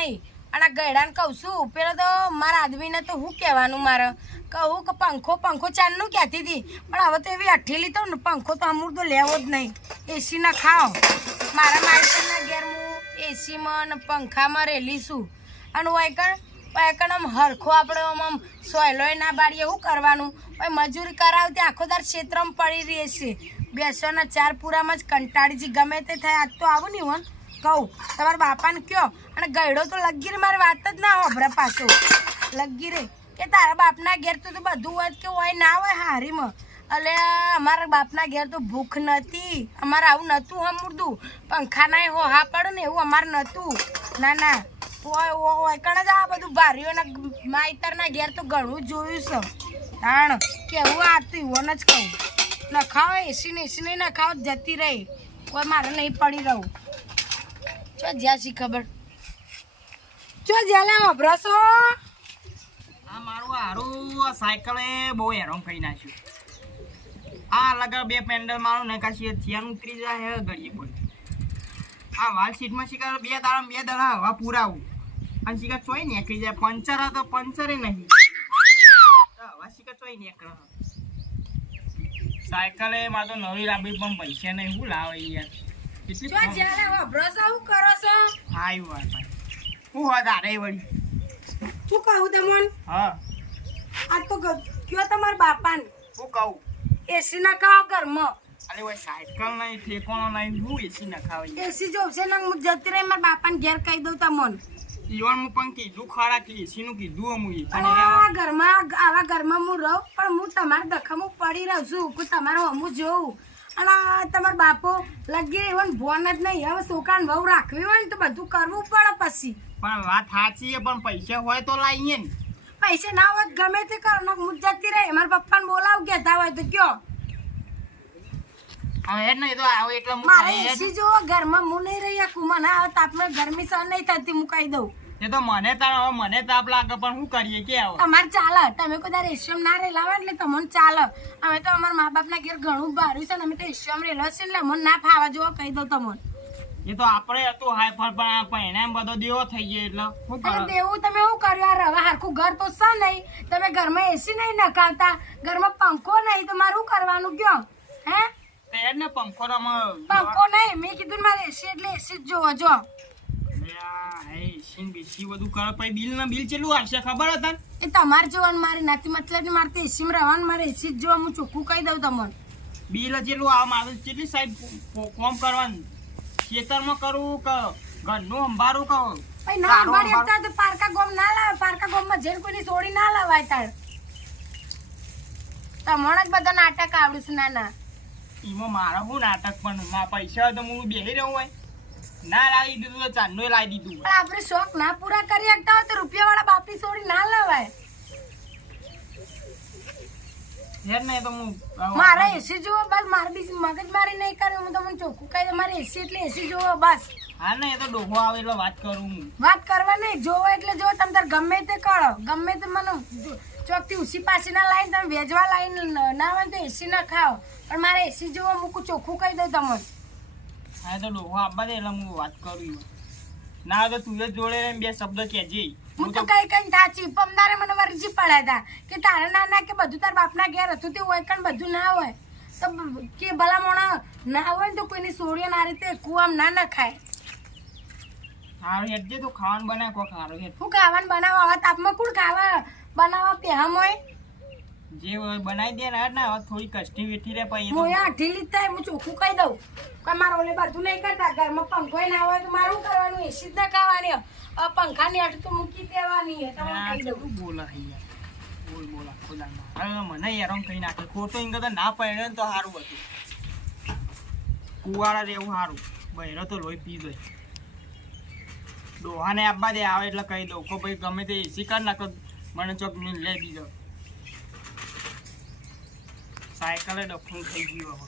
નહીં. અને આ ગયડાને કહું છું પેલો તો મારા આદમીને તો હું કહેવાનું મારે કહું કે પંખો ચાંદનું કહેતી હતી પણ હવે તો એવી અઠેલી તો ને પંખો તો અમૂર તો લેવો જ નહીં. એસી ના ખાઓ મારા માઇકના ઘેર હું એસીમાં ને પંખામાં રહેલી છું. અને વાયકણ આમ હરખો આપણે આમ સોયલોય ના બાળીએ શું કરવાનું ભાઈ મજૂરી કરાવતી આખો દાર ક્ષેત્રમાં પડી રહે છે. 204 પૂરામાં જ કંટાળી જી ગમે તે થાય આજ તો આવું નહીં હોન કહું તમારા બાપાને કયો. અને ગયડો તો લગી રે મારી વાત જ ના હોભરા પાછો લગી રે કે તારા બાપના ઘેર તો બધું હોય કે હોય ના હોય હારીમાં. એટલે અમારા બાપના ઘેર તો ભૂખ નથી અમારે આવું નહોતું હમુરદું પંખાના હો હા પડે ને એવું અમારે નહોતું. ના ઓય કણે જ આ બધું ભારીઓના માઈતરના ઘેર તો ઘણું જોયું છે. તાણ કેવું આ તું એવું જ કહું ન ખાઓ એસી નહીં ના ખાઓ જતી રહી કોઈ મારે નહીં પડી રહું. ચો જ્યાં સી ખબર ચો જ્યાં અભરાશો. આ મારું હારું સાયકલે બહુ હેરાન કરી નાખ્યું. આ લગા 2 પેન્ડલ મારું ને કાશી થિયાનું ઉતરી જાય ગળીએ બોલ. આ વાલ સીટમાં શીખર 2 દાડા હવા પુરાવું અને શીખર ચોઈ નીકળી જાય. પંચર હતો પંચરે નહીં હવા શીખર ચોઈ નીકળે. સાયકલે માં તો નવી લાવી પણ પૈસા નહીં હું લાવે યાર. કેટલી ચો જ્યાં અભરાશો શું કરો છો. આઈ વાત હું હોત આરે વળી શું કહું તમને. હા આ તો કયો તમારા બાપાને હું કહું એસી ના ખાઓ ઘરમાં. અરે ભાઈ સાયકલ નહીં ઠેકોનો નહીં હું એસી ના ખાવાય. એસી જોશે ને હું જતી રહી મારા બાપાને ઘેર કહી દઉં તમને. ઈવન હું પણ કીધું ખરા કે એસી નું કીધું અમુએ આવા ઘરમાં હું રહું પણ હું તમારા દખામાં પડી રહું છું કે તમારું અમું જોઉં. અને તમારા બાપો લગી એવન ભોન જ નહીં. હવે છોકરાને વહુ રાખવી હોય ને તો બધું કરવું પડે પછી. પણ વાત સાચી પણ પૈસા હોય તો લાવીએ ને. પૈસા ના હોય ગમે તે કરો ને હું જતી રહી મારા પપ્પાને બોલાવ કહેતા હોય તો કયો. હવે નહીં તો આવો એટલે મારે એસી જો ઘરમાં હું નહીં રહી શકું. મને હવે તાપમાં ગરમી સહન નહીં થતી હું કહી દઉં. એ તો મને તાપ લાગે પણ શું કરીએ કે આવો અમારે ચાલે તમે કોઈ તારે એશિયમ ના રહેલા હોય એટલે તમને ચાલે. અમે તો અમારા મા બાપના ઘેર ઘણું ભાર્યું છે ને અમે તો એશિયમ રહેલો છે એટલે અમને ના ફાવા જોવા કહી દઉં તમને. એ તો આપણે હતું હાઈ ફર પણ એને બધો દેવો થઈ ગયો એટલે શું કરો. દેવું તમે શું કર્યું આ રવા હારખું ઘર તો છે નહીં. તમે ઘરમાં એસી નહીં નખાવતા ઘરમાં પંખો નહીં તો મારું કરવાનું કયો હે ને પંખો નહીં મેં કીધું મારે એસી એટલે એસી જ જોવો જો. બિલ ચેટલું આવશે ખબર હતા. એ તમારે જોવાનું મારી નથી મતલબ મારે તો એસી માં રહેવાનું મારે એસી જ જોવા હું ચોખ્ખું કહી દઉં તમને. બિલ ચેટલું આવે મારે કેટલી સાઈડ કોમ કરવાનું ખેતરમાં કરવું કે ઘરનું સંભાળું કે ભાઈ ના સંભાળી શકતા તો પારકા ગોમ ના લાવે. પારકા ગોમમાં જઈને કોઈની સોડી ના લાવાય તાર. તમને જ બધા નાટક આવડું છે. ના એમાં મારા શું નાટક પણ પૈસા હોય તો હું બેસી રહ્યો હોય. ના લાવી દીધું તો ચાંદનો લાવી દીધું. પણ આપણે શોખ ના પૂરા કરી શકતા હોય તો રૂપિયા વાળા બાપની સોડી ના લાવાય. નહીં તો હું મારે એસી જોવો બસ. મારે બીજી મગજ મારી નહીં કરે. હું તમને ચોખ્ખું કહી મારે એસી એટલે એસી જોવો બસ. હા ને એ તો ડોહો આવે એટલે વાત કરું હું. વાત કરવા નહીં જોવો એટલે જોવો. તમે તાર ગમે તે કરો ગમે તે મને ચોકથી ઉસી પાછી ના લાવીને તમે વેચવા લાવીને ના હોય તો એસી ના ખાઓ. પણ મારે એસી જોવો મૂકું ચોખ્ખું કહી દઉં તમને. હા તો ડોહો આપવા દે એટલે હું વાત કરું. ના તો તું જ જોડે 2 શબ્દ કહેજે. હું તો કઈ થાચી પમદારે મને વરજી પડ્યા હતા કે તારા નાના કે બધું તાર બાપના ઘેર હતું તે હોય કણ બધું ના હોય તો કે ભલા મોણા ના હોય ને તો કોઈની સોડીઓ ના રીતે કુવામ ના નખાય. હારું હેડજે તો ખાવાનું બનાવ કો ખારું હેડ. હું ખાવાનું બનાવવા હવે તાપમાં કોણ ખાવા બનાવવા પહેમ હોય જે બનાવી દે ને ના થોડી કષ્ટી વેઠી રે પછી હું અઢીલી થાય હું ચોખ્ખું કહી દઉં કે મારે ઓલે બધું નહીં કરતા. ઘરમાં પંખો ના હોય તો મારું કરવાનું એસી જ ના ખાવાની. પંખાની અટ તો મૂકી દેવાની તમને કહી દઉં. બોલા બોલા ખોદા મને હેરાન કરી નાખે. ખોટો ઇંગત ના પડે ને તો સારું હતું. કુવાડા રહેવું સારું. બહેરો તો લોહી પી દે. ડોહાને આપવા દે આવે એટલે કહી દઉં કે ભાઈ ગમે તે એસી કર નાખો મને ચોક લે દીધો. સાયકલે ડફું થઈ ગયું.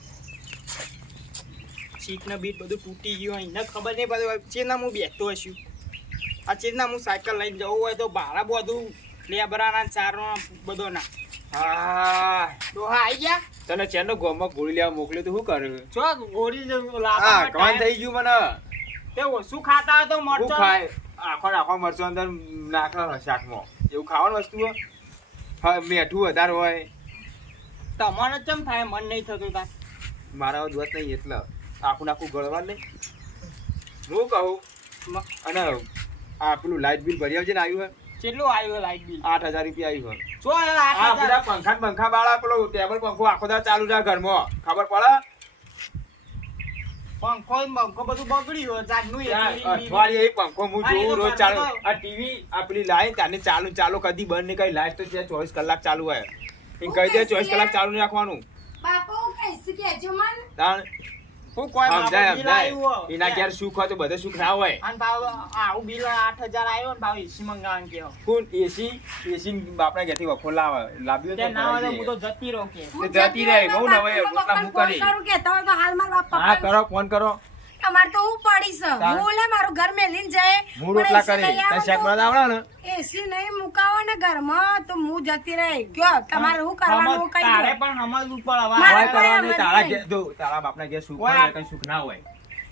સીટ ને બીટ બધું તૂટી ગયું. એને ખબર નહીં પડે ચેના હું બેસતો હશું. આ ચેના હું સાયકલ લઈને જવું હોય તો ભાડા બધું લેબરાના ચારનો બધો ના. હા ડોહા આવી ગયા. તને ચેનો ગોમાં ગોળી લેવા મોકલ્યો તો શું કર્યું? ચો ગોળી હા કોણ થઈ ગયું મને? તે ઓછું ખાતા હતો મરચો. શું ખાય? આખો મરચો અંદર નાખવાનો શાકમાં એવું ખાવાનું વસ્તુ હોય હા મીઠું વધારે હોય તમારે ચમ થાય મન નહીં થતું તાર મારા દોત નહીં એટલે આખું ગળવા નહીં હું કહું અને આ પેલું લાઇટ બિલ ભરી આવજે ને આવ્યું હોય કેટલું આવ્યું લાઈટ બિલ 8,000 રૂપિયા આવ્યું હોય શું આવ્યું? આ 8,000? બધા પંખા વાળા પેલો ટેબલ પંખો આખો દાડો ચાલુ રહે ઘરમાં ખબર પડે પંખો બધું બગડ્યું ચાલનું અઠવાડિયે એક પંખો હું જોઉં રોજ ચાલુ આ ટીવી આ પેલી લાઈટ આને ચાલુ કદી બંધ નહીં કઈ લાઈટ તો ત્યાં 24 કલાક ચાલુ હોય એમ કહી દે 24 કલાક ચાલુ નહીં રાખવાનું બાપુ કઈશું કેજો મન તાણ શું કોઈ સમજાય એના ઘેર સુખ હોય તો બધે સુખ ના હોય અને ભાવ આવું બિલ 8,000 આવ્યો ને ભાવ એસી મંગાવવાનું કેવો કોણ એસી બાપના ઘેરથી વખો લાવ્યો તે તો ના હોય તો હું તો જતી રહું કે તે જતી રહે બહુ ન હોય રોટલા હું કરી કરું કે તમે તો હાલ માર બાપ હા કરો ફોન કરો તમાર તો હું પડી છે હું લે મારું ઘર મેલીને જાય હું રોટલા કરી તને શાક બનાવતા આવડે ને એસી નહીં મુકાવો ને ઘરમાં તો હું જતી રહી કયો તમારે શું કરવાનું કઈ તારે દો પણ સમજવું પડે મારે હોય હવે કરવાનું કોઈ તારા એમ જ ઘેર જો તારા બાપના ઘેર સુખ કોઈ હોય કઈ સુખ ના હોય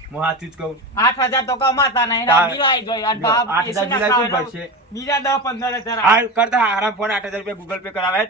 હું સાચું જ કહું 8,000 તો કમાતા નહીં તાર- બિલ આવી જાય અને જો, ભાવ 8,000 AC ના બિલ આવી ખાવાના પડશે. બીજા 10-15,000 આ કરતા આરામ ફોન 8,000 રૂપિયા ગૂગલ પે કરાવે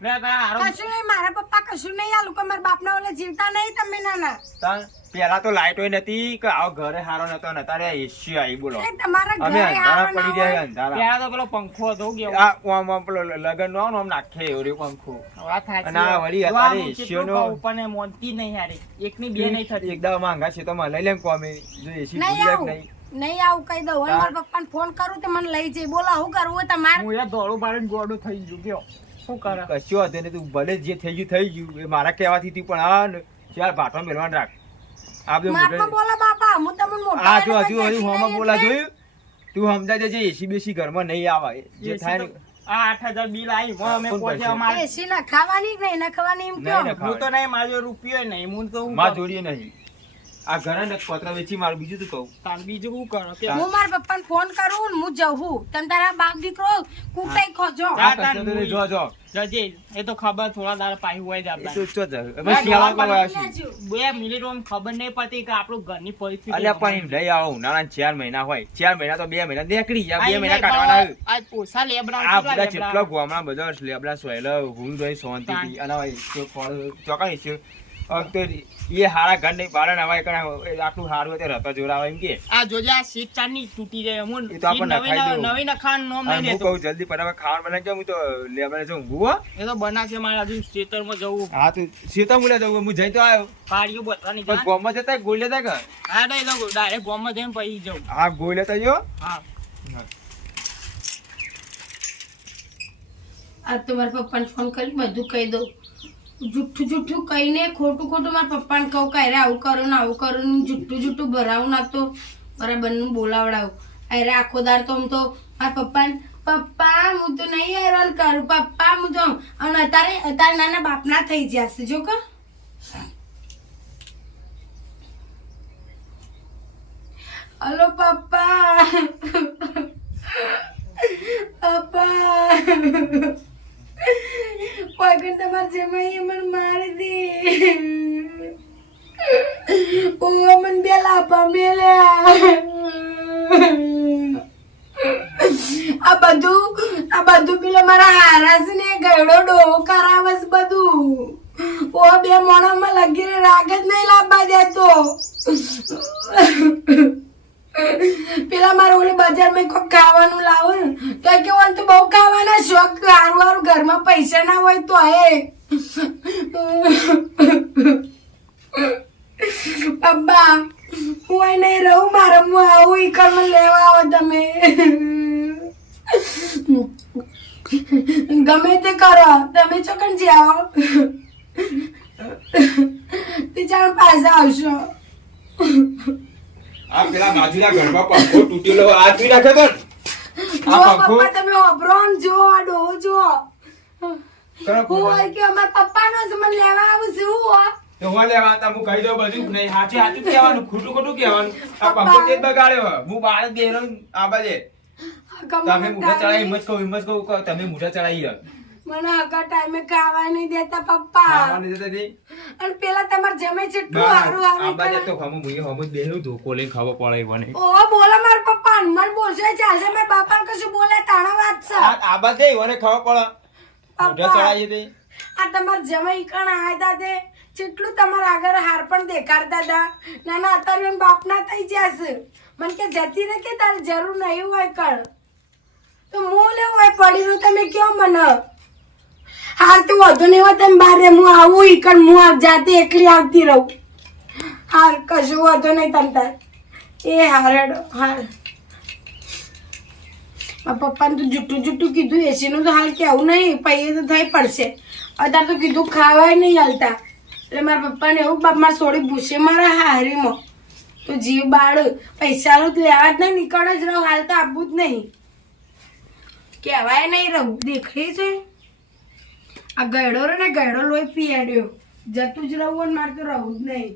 લે તારા હારો કશું નહીં મારા પપ્પા કશું નહીં આલું કે મારા બાપના ઓલે જીવતા નહીં તમે નાના તાણ પેલા તો લાઈટ હોય નથી કે આવો ઘરે હારો નતો ને એસી આવી બોલો એ તમારા અમે ઘરે અંધારા આવવાના પડી હોય. જાય અંધારા ત્યારે તો પેલો પંખો હતો કેવો આ આમ પેલો લગન નો આમ નાખે એવો રહ્યો પંખો વાત સાચી. અને આ વળી જો અત્યારે આમ કેટલું એશિયાનો- કહું પણ એ મોનતી જ નહીં હારી. એકની બે નહીં થતી. એકદમ માંગા છે તો મને લઈ લેમ કોમે જો એસી નહીં ભૂલી આવું નહીં નહીં આવું કહી દઉં અને મારા પપ્પાને ફોન કરું તો મને લઈ જાય બોલો શું કરવું હોય તમારે હું એ દોડું પાડીને ગોડું થઈ ગયું કયો શું કરે કશું હતું ને તું ભલે જે થઈ ગયું એ મારા કહેવાથી તું પણ હા ને ચાલ ભાટો મેળવાનું રાખ આ બધું માપમાં મોઢે- બોલો બાપા હું તમને મોટા આ જો વાળા હજુ કઈ હોમાં નહીં બોલા એટલે. જોયું તું સમજાય દેજે એસી બેસી ઘરમાં નહીં આવે જે થાય ને આ 8,000 બિલ આવી હું અમે કોણ પહોંચ્યા ભરશે? અમારે એસી ના ખાવાની કે નહીં ના ખાવાની એમ નહીં કયો ના હું તો નહીં મારો રૂપિયો નહીં હું તો હું માં કરું? જોડીએ નહીં આ ઘરે ને પત્ર વેચી મારું બીજું તું કહું તાર બીજું શું કરો કે હું મારા પપ્પાને ફોન કરું ને હું જવું તને તારા બાપ દીકરો કુટાઈ ખોજો હા, આ કશો તો નહીં, જો જો જજે એ તો ખબર થોડા દાડા પાછી હોય જ એ આપણા. તો ચો જ હવે શિયાળામાં કોઈ આવશે. લેજો. 2 મિનિટ માં ખબર નહીં પડતી કે આપણું ઘરની પરિસ્થિતિ અલ્યા પણ એમ લઈ આવો ઉનાળાના 4 મહિના હોય 4 મહિના તો 2 મહિના નીકળી જાય 2 આ મહિના નહીં, કાઢવાના હોય. આજ ઓછા લેબડા આ કેટલા બધા લેબડા? જેટલા ગામડા બધા લેબડા સોયલા હું રહી શાંતિથી અને હવે એસીઓ ફળ ચોકાણી છે તો એ હારા ઘર નહીં બારણ હવે આટલું સારું હોય તે રતો જોરાવે એમ કે આ જોજે આ સીટ ચારની તૂટી જાય હું એ તો આપણને સીટ નખાઈ દઉં. નવી નખાવાનું નામ અને નહીં હું લેતો કહું જલ્દી ફટાફટ ખાવાનું બનાવી જાઉં હું તો લેબડા જઉં ઊંઘું હો. એ તો બનાશે મારે હજુ ખેતરમાં જવું હા તું સીતા મુલે જવું હું જઈ તો આવ્યો પાડીઓ બધાની પણ ગામમાં જતા ગોળ લેતા કે હા નહીં તો ડાયરેક્ટ ગામમાં જઈને પછી જવું હા ગોળ લેતા જો હા આ તો મારા પપ્પાને ફોન કરી બધું કહી દઉં જુઠ્ઠું કહીને ખોટું મારા પપ્પાને કહું કે અરે આવું કરું ને આવું કરું ને જુઠ્ઠું ભરાવું ના તો બરાબરનું બોલાવડાવું અરે આખો દાર તો આમ તો મારા પપ્પાને પપ્પા હું તો નહીં હેરાન કરું પપ્પા હું તો અને અત્યારે નાના બાપના થઈ જશે જો કે હલો પપ્પા પપ્પા પગન તમાર જમાઈએ મને મારી દી ઓ મન બે લાપા મેલ્યા આ બધું પેલો મારા હારાસ ને ગયડો ડોહો કરાવસ બધું ઓ બે મોણામાં લગીને રાગ જ નહીં લાવવા દેતો પેલા મારા ઓલી બજારમાં કોઈ ખાવાનું લાવો ને તો એ કેવું તો બહુ ખાવાના શોખ હારું હારું ઘરમાં પૈસા ના હોય તો પપ્પા હું અહીં નહીં રહું મારે હું આવું ઈ મને લેવા આવો તમે ગમે તે કરો તમે ચોકન જાઓ તે જાણ પાછા આવશો આ પેલા બાજુના ઘરમાં પંખો તૂટેલો આ તું નાખે તો ને? જો આ પંખો પપ્પા તમે ઓબરો ને જો આ ડોહો જો કરો હું હોય કે અમારા પપ્પાનો જ મને લેવા આવું છું હું હોય તો હું લેવા હતા હું કહી દઉં બધું નહીં સાચું સાચું જ કહેવાનું ખોટું કહેવાનું આ પંખો તે જ બગાડ્યો હું બાળ બેરો આ બાજે તમે મુઠા ચડાવી હિંમત કહું તમે મુઠા ચડાવી મને હગા ટાઈમે ખાવા નહીં દેતા પપ્પા. ખાવાની જતી હતી. અને પેલા તમારે જમે છે એટલું બસ, સારું આ આવે બાજુ તો હમું મુઈએ હમું જ બેહ્યું ધોકો લઈને ખાવો પડે મને. ઓહો બોલો મારા પપ્પા હનુમાન બોલશે ચાલશે મારા બાપા કશું બોલે તાણા વાત છે. આ બાજુ મને ખાવો પડે. પપ્પા. મોઢે ચડાવી હતી. આ તમાર જમાઈ કણ આવ્યા તે જેટલું તમારા આગળ હાર પણ દેખાડતા હતા. નાના અત્યારે એમ બાપના થઈ જશે. મને કે જતી ને કે તારે જરૂર નહીં હોય કણ તો હું લેવું હોય પડી રહ્યું તમે કયો મને. હાર તો વધુ નહીં હોય તમે બારે હું આવું ઈકણ હું જાતે એકલી આવતી રહું. હાર કશું વધુ નહીં તમ તાર એ હાર હેડો હાર. મારા પપ્પાને તો જુઠ્ઠું જુઠ્ઠું કીધું એસીનું તો હાલ કેવું નહીં પૈયે તો થઈ પડશે. અત્યારે તો કીધું ખાવાય નહીં હાલતા એટલે મારા પપ્પાને એવું બાપ મારે સોડી ભૂસે મારા હારીમાં તો જીવ બાળ પૈસાનું તો લેવા જ નહીં નીકળ જ રહું હાલ તો આપવું જ નહીં કહેવાય નહીં રહું દેખાય છે. આ ગયડો રે ને ગયડો લોહી પીયાડ્યો જતું જ રહું ને મારે તો રહું જ નહીં.